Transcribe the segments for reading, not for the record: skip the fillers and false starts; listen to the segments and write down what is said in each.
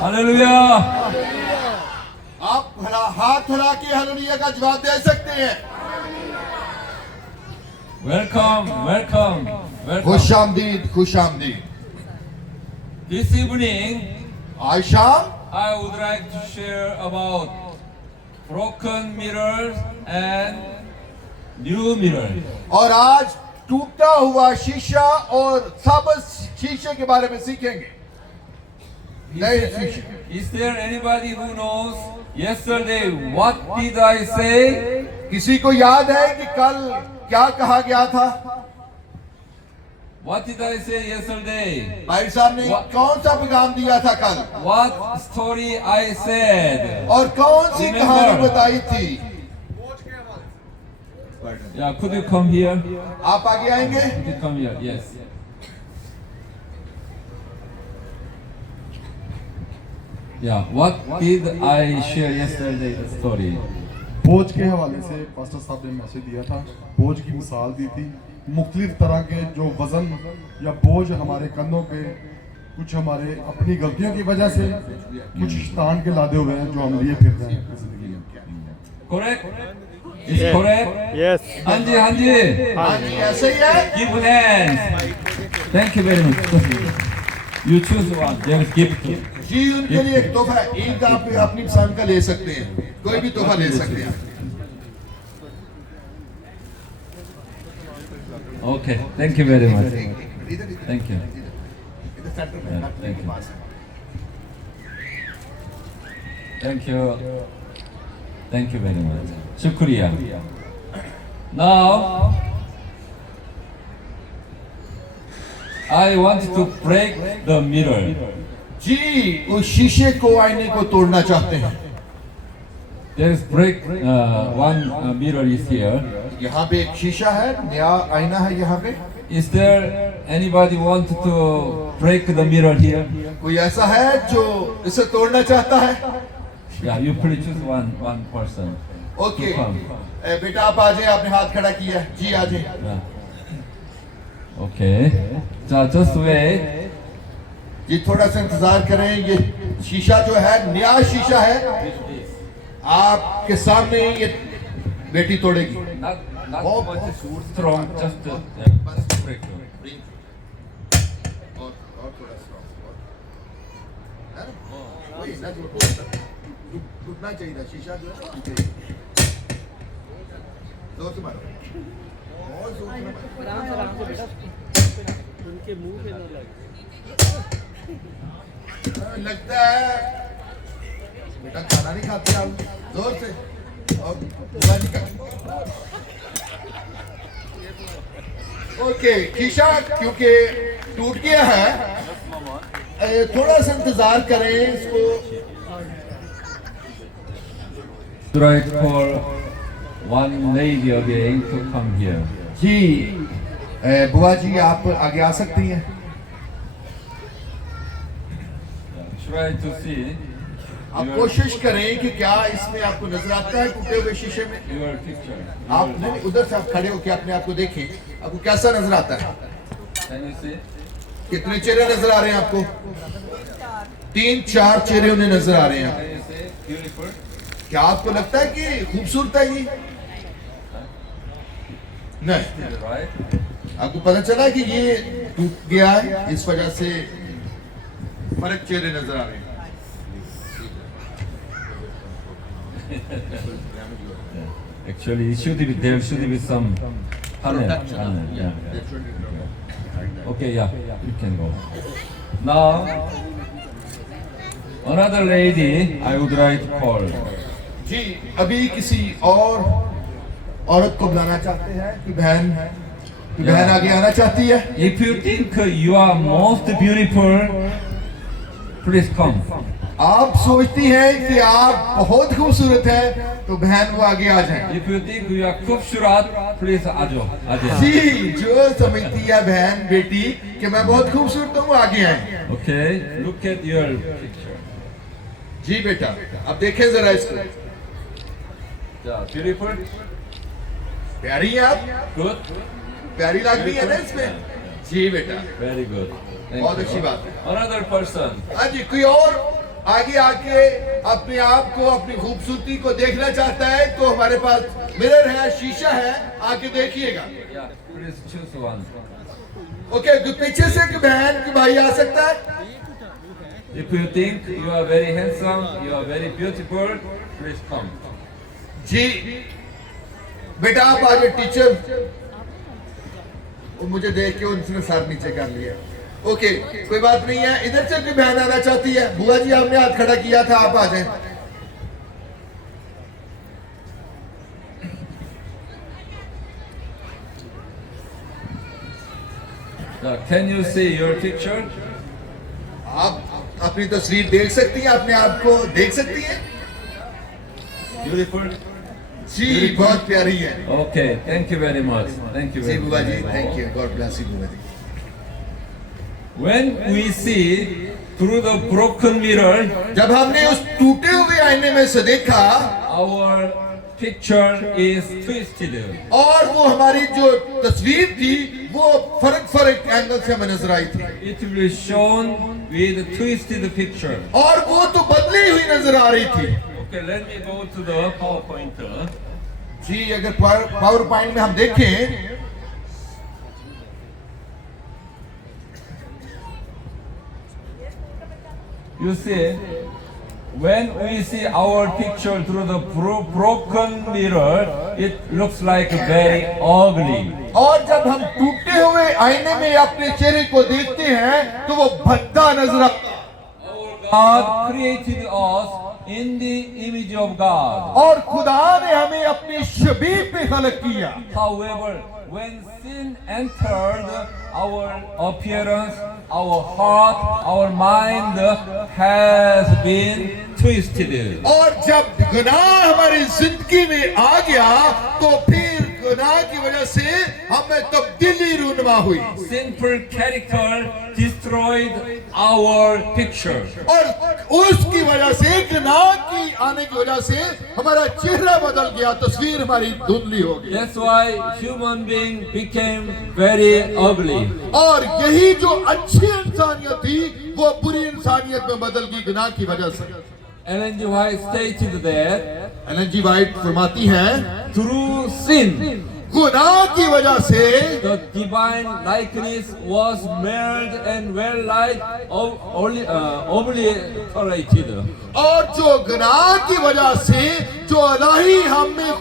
हालेलुया। आप हाथ हिला के हालेलुया का जवाब दे सकते हैं। Welcome, welcome, welcome. खुश आमदीद, खुश आमदीद। This evening, आज शाम I would like to share about broken mirrors and new mirrors. और आज टूटा हुआ शीशा और साबित शीशे के बारे में सीखेंगे। नए शीशे। Is there anybody who knows yesterday what did I say? किसी को याद है कि कल क्या कहा गया था? What did I say yesterday? भाई साहब ने कौन सा पैगाम दिया था कल? What story I said? और कौन सी Remember. कहानी बताई थी? Yeah, could you come here? आप आगे आएंगे? Could you come here? Yes. Yeah, what did I share yesterday? The story. बोझ के हवाले से पास्टर साहब ने मैसेज दिया था। बोझ की मिसाल दी थी। मुख्तलिफ तरह के जो वजन या बोझ हमारे कंधों पे, कुछ हमारे अपनी गलतियों की वजह से, कुछ शैतान के लादे हुए हैं जो हम लिए फिर रहे हैं जिंदगी में। Correct? Is correct? Yes. हाँ जी, हाँ जी. हाँ जी, ऐसे ही है। Give hands. Thank you very much. You choose one. There is gift. जी, उनके लिए एक तोहफा है। ईद आप अपनी पसंद का ले सकते हैं। कोई भी तोहफा ले सकते हैं। Okay. Thank you very much. Thank you. इधर सेंटर में, Yeah, thank के you. पास है। Thank you. Thank you very much. Shukriya. Now, I want to break the mirror. जी, उस शीशे को, आईने को तोड़ना चाहते हैं। There is break. One mirror is here. यहाँ पे एक शीशा है, नया आईना है यहाँ पे। Is there anybody want to break the mirror here? कोई ऐसा है जो इसे तोड़ना चाहता है? Yeah, you please choose one person. Okay, to come. बेटा आप आ जाए, आपने हाथ खड़ा किया है। जी आ जाए। Yeah. Okay. So just wait. ये थोड़ा सा इंतजार करें। ये शीशा जो है नया शीशा है, आपके सामने ये बेटी तोड़ेगी। Not much strong, just break. और थोड़ा टूटना चाहिए था शीशा जो है। जोर से मारो, बहुत जोर से मारो। आराम से बेटा, उनके मुंह पे न लगे। लगता है बेटा खाना नहीं खाते आप। जोर से और बुआ जी का। ओके, शीशा क्योंकि टूट गया है, थोड़ा सा इंतजार करें इसको। Try for one lady again to come here. जी, बुआ जी आप आगे आ सकती हैं। Try to see आप कोशिश करें कि क्या इसमें आपको नजर आता है टूटे हुए शीशे में। your picture. आप नहीं, उधर से आप खड़े होकर अपने आप को देखें, आपको कैसा नजर आता है? Can you see? कितने चेहरे नजर आ रहे हैं आपको? 3-4 चेहरे उन्हें नजर आ रहे हैं। Can you see? Beautiful. क्या आपको लगता है कि खूबसूरत है ये? नहीं, Right? आपको पता चला कि ये टूट गया है, इस वजह से फर्क चेहरे नजर आ रहे हैं। Actually, it should be there. Should be some panel. Yeah. Okay, yeah, you can go. Now, another lady I would like to call. जी, अभी किसी और औरत को बुलाना चाहते हैं कि बहन आगे आना चाहती है। If you think you are most beautiful, please come. आप सोचती हैं कि आप बहुत खूबसूरत हैं, तो बहन वो आगे आ जाए। If you think you are खूबसूरत, please आजो, आजो. जी, जो समझती है बहन बेटी कि मैं बहुत खूबसूरत हूँ, वो आगे आए। Okay, look at your picture. जी बेटा, अब देखें जरा इसको। Yeah, beautiful. प्यारी है आप, Good. प्यारी लग रही है ना इसमें। जी बेटा, Very good. Thank बहुत you. अच्छी बात है। Another person. हाँ जी, कोई और आगे आके अपने आप को, अपनी खूबसूरती को देखना चाहता है तो हमारे पास मिरर है, शीशा है, आके देखिएगा। Yeah, please choose one. Okay, जो पीछे से कि बहन कि भाई आ सकता है? If you think you are very handsome, you are very beautiful, please come. जी बेटा आप आगे। टीचर वो मुझे देख के उनसे सर नीचे कर लिया। ओके, कोई बात नहीं है। इधर से कोई बहन आना चाहती है? बुआ जी आपने हाथ खड़ा किया था, आप आ जाएं। Now, can you see your picture? आप अपनी तस्वीर देख सकती हैं, अपने आप को देख सकती हैं? Beautiful. जी बहुत प्यारी है। Okay, thank you very much. Thank you जी very बुआ जी, much. Thank you, God bless you बुआ जी। When we see through the broken mirror, जब हमने उस टूटे हुए आईने में से देखा our picture is twisted. और वो हमारी जो तस्वीर थी वो फर्क एंगल से हमें नजर आई थी, It will be shown with twisted picture. और वो तो बदली हुई नजर आ रही थी। Okay, let me go to the PowerPoint. जी अगर पावर पॉइंट में हम देखें You see, when we see our picture through the broken mirror, it looks like very ugly. और जब हम टूटे हुए आईने में अपने चेहरे को देखते हैं तो वो भद्दा नजर आता है। God created us in the image of God. और खुदा ने हमें अपनी शबीह पे खलक किया। However, when sin entered, our appearance, our heart, our mind has been twisted. और जब गुनाह हमारी जिंदगी में आ गया तो फिर गुनाह की वजह से हमें तब्दीली रूनुमा हुई Sinful character destroyed our picture. और उसकी वजह से गुनाह की आने की वजह से हमारा चेहरा बदल गया, तस्वीर हमारी धुंधली हो गई। That's why human being became very ugly. और यही जो अच्छी इंसानियत थी वो बुरी इंसानियत में बदल गई गुनाह की वजह से। Ellen G. White stated that Ellen G White फरमाती हैं through sin, गुनाह की वजह से the divine likeness was marred and well like obliterated. और जो गुनाह की वजह से जो इलाही हम में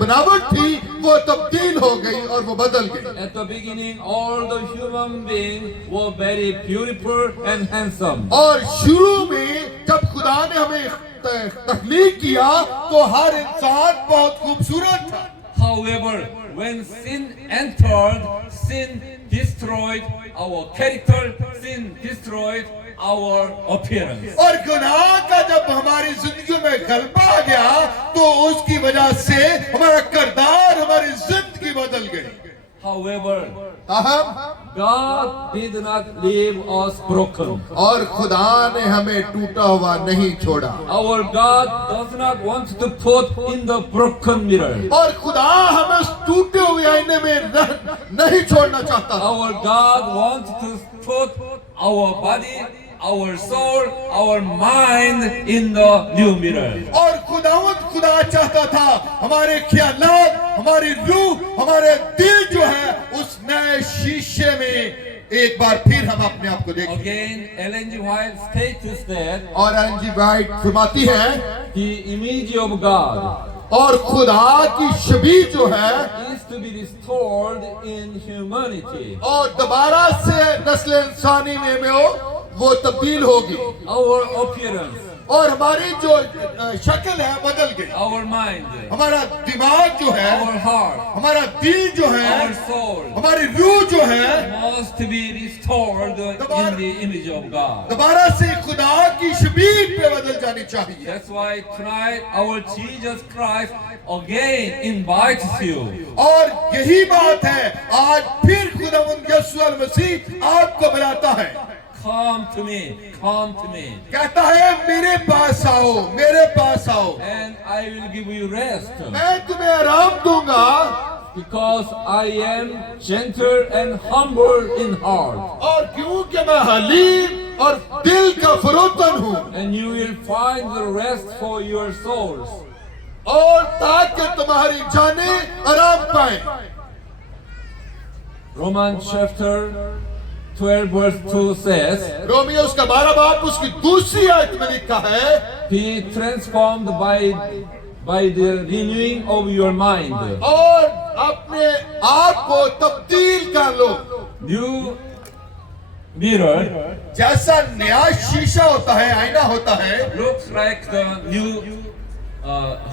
बनावट थी वो तब्दील हो गई और वो बदल गई। At the beginning, all the human beings were very beautiful and handsome. और शुरू में जब खुदा ने हमें तख्लीक किया तो हर इंसान बहुत खूबसूरत था। However, when sin entered, sin destroyed our character, sin destroyed our appearance. और गुनाह का जब हमारी जिंदगी में गलबा आ गया तो उसकी वजह से हमारा किरदार, हमारी जिंदगी बदल गई। However, God did not leave us broken. और खुदा ने हमें टूटा हुआ नहीं छोड़ा। Our God does not want to put in the broken mirror. और खुदा हमें उस टूटे हुए आईने में नहीं छोड़ना चाहता। Our God wants to put our body, our soul, our mind in the new mirror. और खुदा चाहता था हमारे ख्यालात, हमारी रूह, हमारे दिल जो है उस नए शीशे में एक बार फिर हम अपने आप को देखें। Again, Ellen G. White states that और एलन जी वाइट फरमाती है the image of God और खुदा की छवि जो है is to be restored in humanity. और दोबारा से नस्ल इंसानी में वो तब्दील होगी Our appearance, और हमारी जो शक्ल है बदल गई। our mind, हमारा दिमाग जो है, our heart, हमारा दिल जो है, our soul हमारी रूह जो है must be restored in the image of God. दोबारा से खुदा की शबीह पे बदल जानी चाहिए। That's why tonight our Jesus Christ again invites you. और यही बात है, आज फिर खुदावंद यीशु मसीह आपको बुलाता है। Come to me, come to me. कहता है मेरे पास आओ, मेरे पास आओ, And I will give you rest. मैं तुम्हें आराम दूंगा Because I am gentle and humble in heart. और क्योंकि मैं हलीम और दिल का फरोतन हूँ, and you will find the rest for your souls. और ताकि तुम्हारी जानें आराम पाए। Romans chapter 12 verse 2 says, रोमियो उसका 12 बाब उसकी दूसरी आयत में लिखा है, be transformed by the renewing of your mind. और अपने आप को तब्दील कर लो। New mirror जैसा नया शीशा होता है, आईना होता है, looks like the new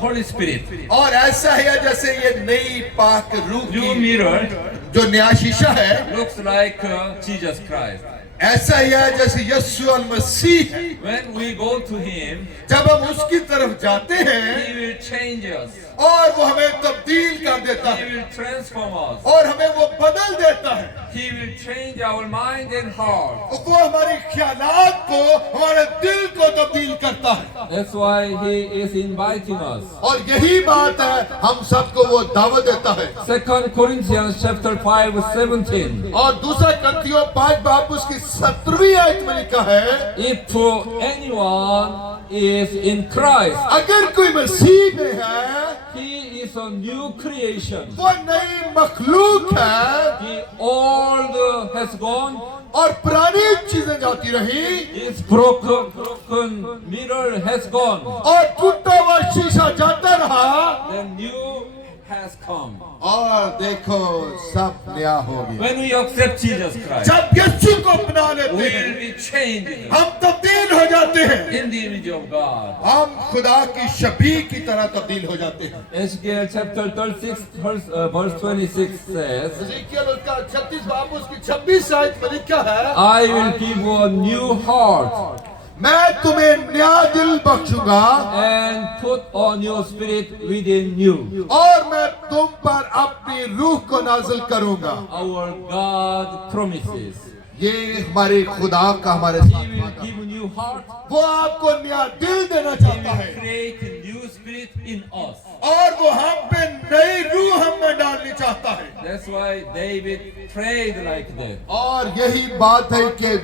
Holy Spirit. और ऐसा है जैसे ये नई पाक रूह New की mirror जो नया शीशा है, looks like Jesus Christ. ऐसा ही है जैसे यीशु मसीह है। When we go to Him, जब हम उसकी तरफ जाते हैं He will change us. और वो हमें तब्दील कर देता He है will transform us. और हमें वो बदल देता है। He will change our mind and heart. वो हमारे ख्यालात को, हमारे दिल को तब्दील करता है। That's why He is inviting us. और यही बात है, हम सबको वो दावत देता है। 2 Corinthians chapter 5 verse 17. और दूसरा ग्रंथियों 5 बाब उसकी 17वीं आयत में लिखा है, If anyone is in Christ, अगर कोई मसीह में है, he is a new creation. वो नई मखलूक है The old has gone, और पुरानी चीजें जाती रही his broken mirror has gone. और टूटा हुआ शीशा जाता रहा The new has come. और देखो सब नया हो गया। When we accept Jesus Christ, जब यीशु को अपना we लेते will हैं, be changed हम तब्दील हो जाते हैं, in the image of God. हम खुदा की शबीह की तरह तब्दील हो जाते हैं। Ezekiel chapter 36 verse 26 says, यिर्मयाह उसका 36 बाब उसकी 26 आयत में लिखा है, I will give you a new heart मैं तुम्हें नया दिल बख्शूंगा and put a new spirit within you. और मैं तुम पर अपनी रूह को नाजिल करूंगा। Our God promises. ये हमारे खुदा का हमारे He साथ will वादा। give a new heart. वो आपको नया दिल देना He चाहता will है create a new spirit in us. और वो हम पे नई रूह हम में डालनी चाहता है। That's why David prayed like that. और यही बात है कि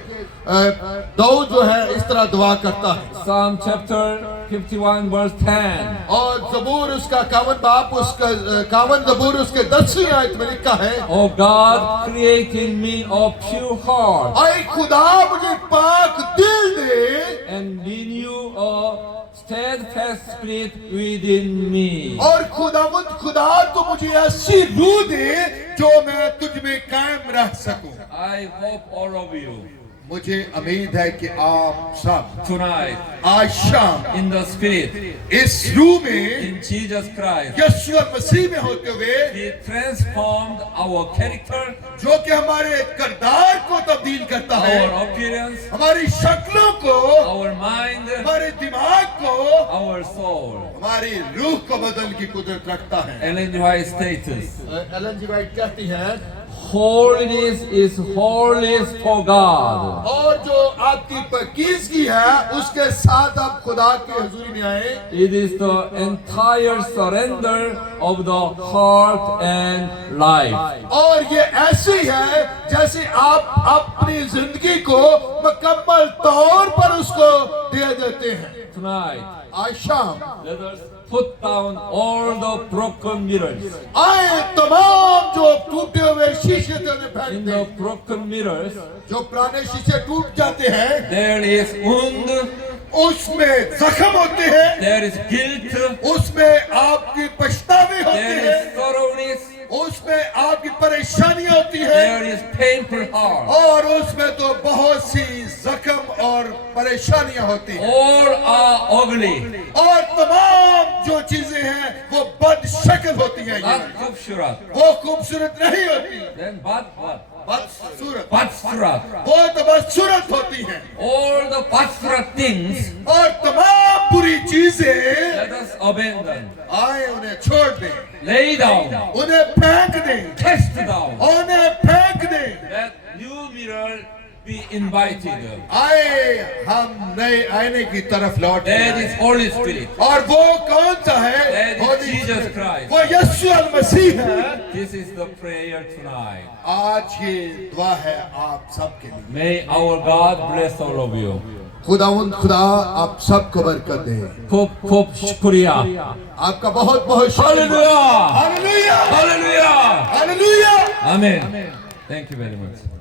दाऊद जो है इस तरह दुआ करता है। Psalm chapter 51 verse 10. और ज़बूर उसका 51 बाब उसका 51 ज़बूर उसके 10वीं आयत में लिखा है, Oh God, create in me a pure heart ऐ खुदा मुझे पाक दिल दे and renew a steadfast spirit within me. और खुदा तो मुझे ऐसी रूह दे जो मैं तुझ में कायम रह सकूं। I hope all of you मुझे उम्मीद है कि आप सब tonight आज शाम in the spirit, इस रूह में in Jesus Christ, यीशु मसीह में होते हुए He transformed our character, जो कि हमारे किरदार को तब्दील करता है, our appearance, हमारी शक्लों को, our mind, हमारे दिमाग को, our soul. हमारी रूह को बदलने की कुदरत रखता है। Ellen G. White status, Ellen G White कहती हैं, holiness is holiest for God. और जो आपकी पाकीज़गी है उसके साथ आप खुदा की हुजूरी में आए। It is the entire surrender of the heart and life. और ये ऐसी है जैसे आप अपनी जिंदगी को मुकम्मल तौर पर उसको दे देते हैं। Tonight, आज शाम let us put down all the broken mirrors. आए तमाम जो टूटे हुए शीशे थे उन्हें फेंक In दें। the broken mirrors, जो पुराने शीशे टूट जाते हैं there is wound, उसमें जख्म होते हैं, there is guilt, उसमें आपकी पछतावे होती there है, is sorrowness, उसमें आपकी परेशानियां होती है there is painful heart. और उसमें तो बहुत सी जख्म और परेशानियां होती हैं All are ugly, और तमाम जो चीजें हैं वो बदशक्ल होती हैं। not खूबसूरत. वो खूबसूरत नहीं होती, Then what? बदसूरत, बदसूरत. वो तो बदसूरत होती हैं All the bदसूरत things, और तमाम बुरी चीजें let us abandon, आए उन्हें छोड़ दें, lay down, उन्हें फेंक दें, cast down. उन्हें फेंक दें। That new mirror be invited. आए हम नए आईने की तरफ लौट That आए। is Holy Spirit. और वो कौन सा है? That is Holy Jesus Spirit। Christ. वो यीशु मसीह है। This is the prayer tonight. आज ये दुआ है आप सबके लिए। May our God bless all of you. खुदा आप सबको बरकत दे। खूब शुक्रिया। आपका बहुत बहुत Hallelujah. Hallelujah Hallelujah. Hallelujah. Amen. Thank you very much.